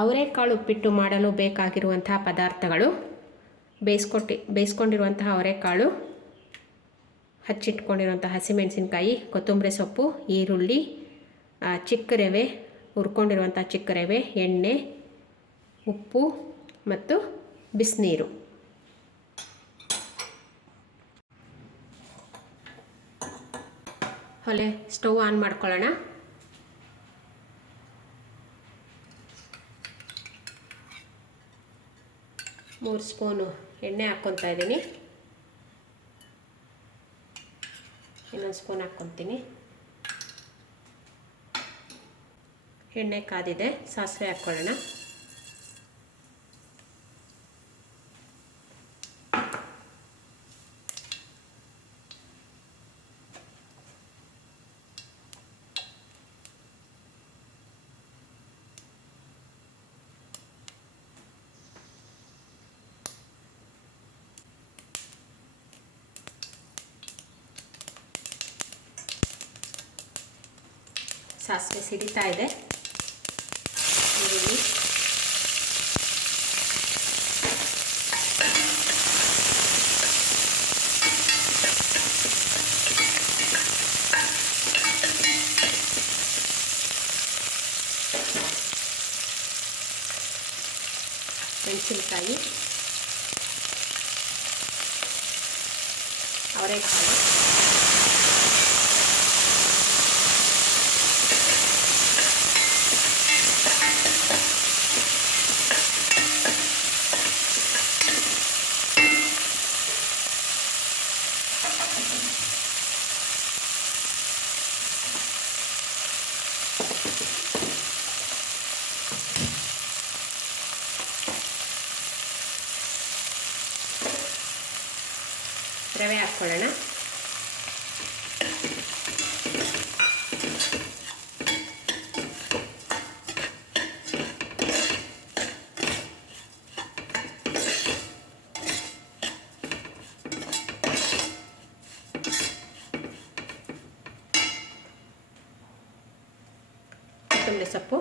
ಅವರೆಕಾಳು ಉಪ್ಪಿಟ್ಟು ಮಾಡಲು ಬೇಕಾಗಿರುವಂತಹ ಪದಾರ್ಥಗಳು: ಬೇಯಿಸ್ಕೊಂಡಿರುವಂತಹ ಅವರೆಕಾಳು, ಹಚ್ಚಿಟ್ಕೊಂಡಿರುವಂಥ ಹಸಿಮೆಣಸಿನ್ಕಾಯಿ, ಕೊತ್ತಂಬರಿ ಸೊಪ್ಪು, ಈರುಳ್ಳಿ, ಚಿಕ್ಕ ರವೆ, ಹುರ್ಕೊಂಡಿರುವಂಥ ಚಿಕ್ಕ ರವೆ, ಎಣ್ಣೆ, ಉಪ್ಪು ಮತ್ತು ಬಿಸಿನೀರು. ಸ್ಟವ್ ಆನ್ ಮಾಡ್ಕೊಳ್ಳೋಣ. ಮೂರು ಸ್ಪೂನು ಎಣ್ಣೆ ಹಾಕ್ಕೊತಾ ಇದ್ದೀನಿ. ಇನ್ನೊಂದು ಸ್ಪೂನ್ ಹಾಕ್ಕೊತೀನಿ. ಎಣ್ಣೆ ಕಾದಿದೆ, ಸಾಸಿವೆ ಹಾಕ್ಕೊಳ್ಳೋಣ. ಸಾಸಿವೆ ಸಿಡಿತಾ ಇದೆ. ಈರುಳ್ಳಿ, ಮೆಣಸಿನಕಾಯಿ, ಅವರೆಕಾಳು, ರವೆ ಹಾಕ್ಕೊಳ್ಳೋಣ. ಕೊತ್ತಂಬರಿ ಸೊಪ್ಪು,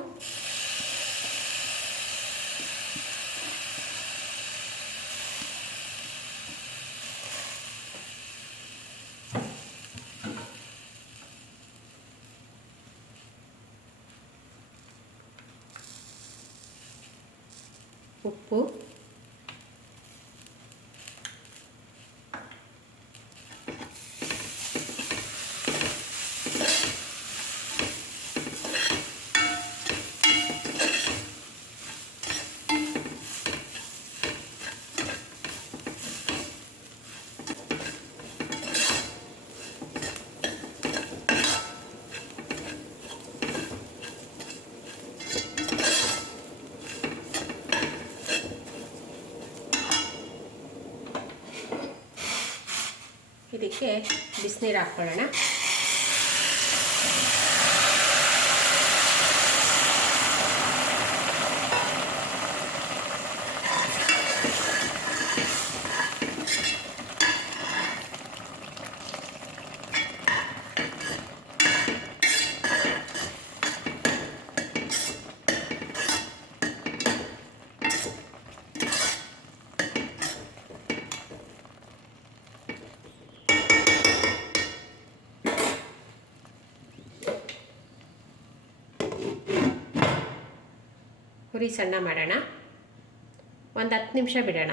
ಉಪ್ಪು, ಇದಕ್ಕೆ ಬಿಸಿನೀರು ಹಾಕ್ಕೊಳ್ಳೋಣ. ಉರಿ ಸಣ್ಣ ಮಾಡೋಣ. ಒಂದು 10 ನಿಮಿಷ ಬಿಡೋಣ.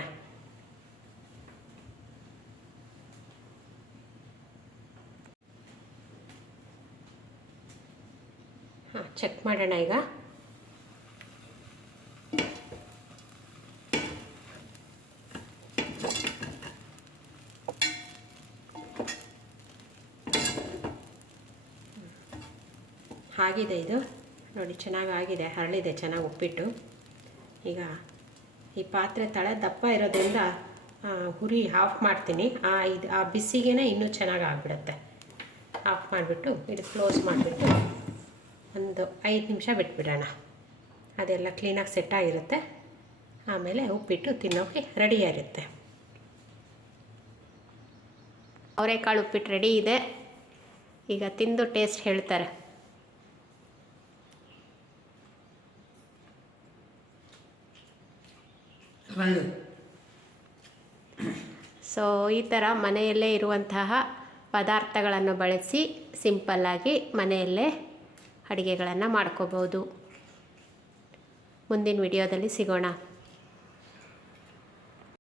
ಚೆಕ್ ಮಾಡೋಣ ಈಗ. ಆಗಿದೆ ಇದು ನೋಡಿ, ಚೆನ್ನಾಗಿದೆ, ಹರಳಿದೆ ಚೆನ್ನಾಗಿ ಉಪ್ಪಿಟ್ಟು. ಈಗ ಈ ಪಾತ್ರೆ ತಳ ದಪ್ಪ ಇರೋದ್ರಿಂದ ಉರಿ ಆಫ್ ಮಾಡ್ತೀನಿ. ಆ ಬಿಸಿಗೆ ಇನ್ನೂ ಚೆನ್ನಾಗಿ ಆಗಿಬಿಡುತ್ತೆ. ಆಫ್ ಮಾಡಿಬಿಟ್ಟು ಇದು ಕ್ಲೋಸ್ ಮಾಡಿಬಿಟ್ಟು ಒಂದು 5 ನಿಮಿಷ ಬಿಟ್ಬಿಡೋಣ. ಅದೆಲ್ಲ ಕ್ಲೀನಾಗಿ ಸೆಟ್ ಆಗಿರುತ್ತೆ. ಆಮೇಲೆ ಉಪ್ಪಿಟ್ಟು ತಿನ್ನೋಕ್ಕೆ ರೆಡಿಯಾಗಿರುತ್ತೆ. ಅವರೆಕಾಳು ಉಪ್ಪಿಟ್ಟು ರೆಡಿ ಇದೆ. ಈಗ ತಿಂದು ಟೇಸ್ಟ್ ಹೇಳ್ತಾರೆ. ಸೊ ಈ ಥರ ಮನೆಯಲ್ಲೇ ಇರುವಂತಹ ಪದಾರ್ಥಗಳನ್ನು ಬಳಸಿ ಸಿಂಪಲ್ಲಾಗಿ ಮನೆಯಲ್ಲೇ ಅಡುಗೆಗಳನ್ನು ಮಾಡ್ಕೋಬೋದು. ಮುಂದಿನ ವಿಡಿಯೋದಲ್ಲಿ ಸಿಗೋಣ.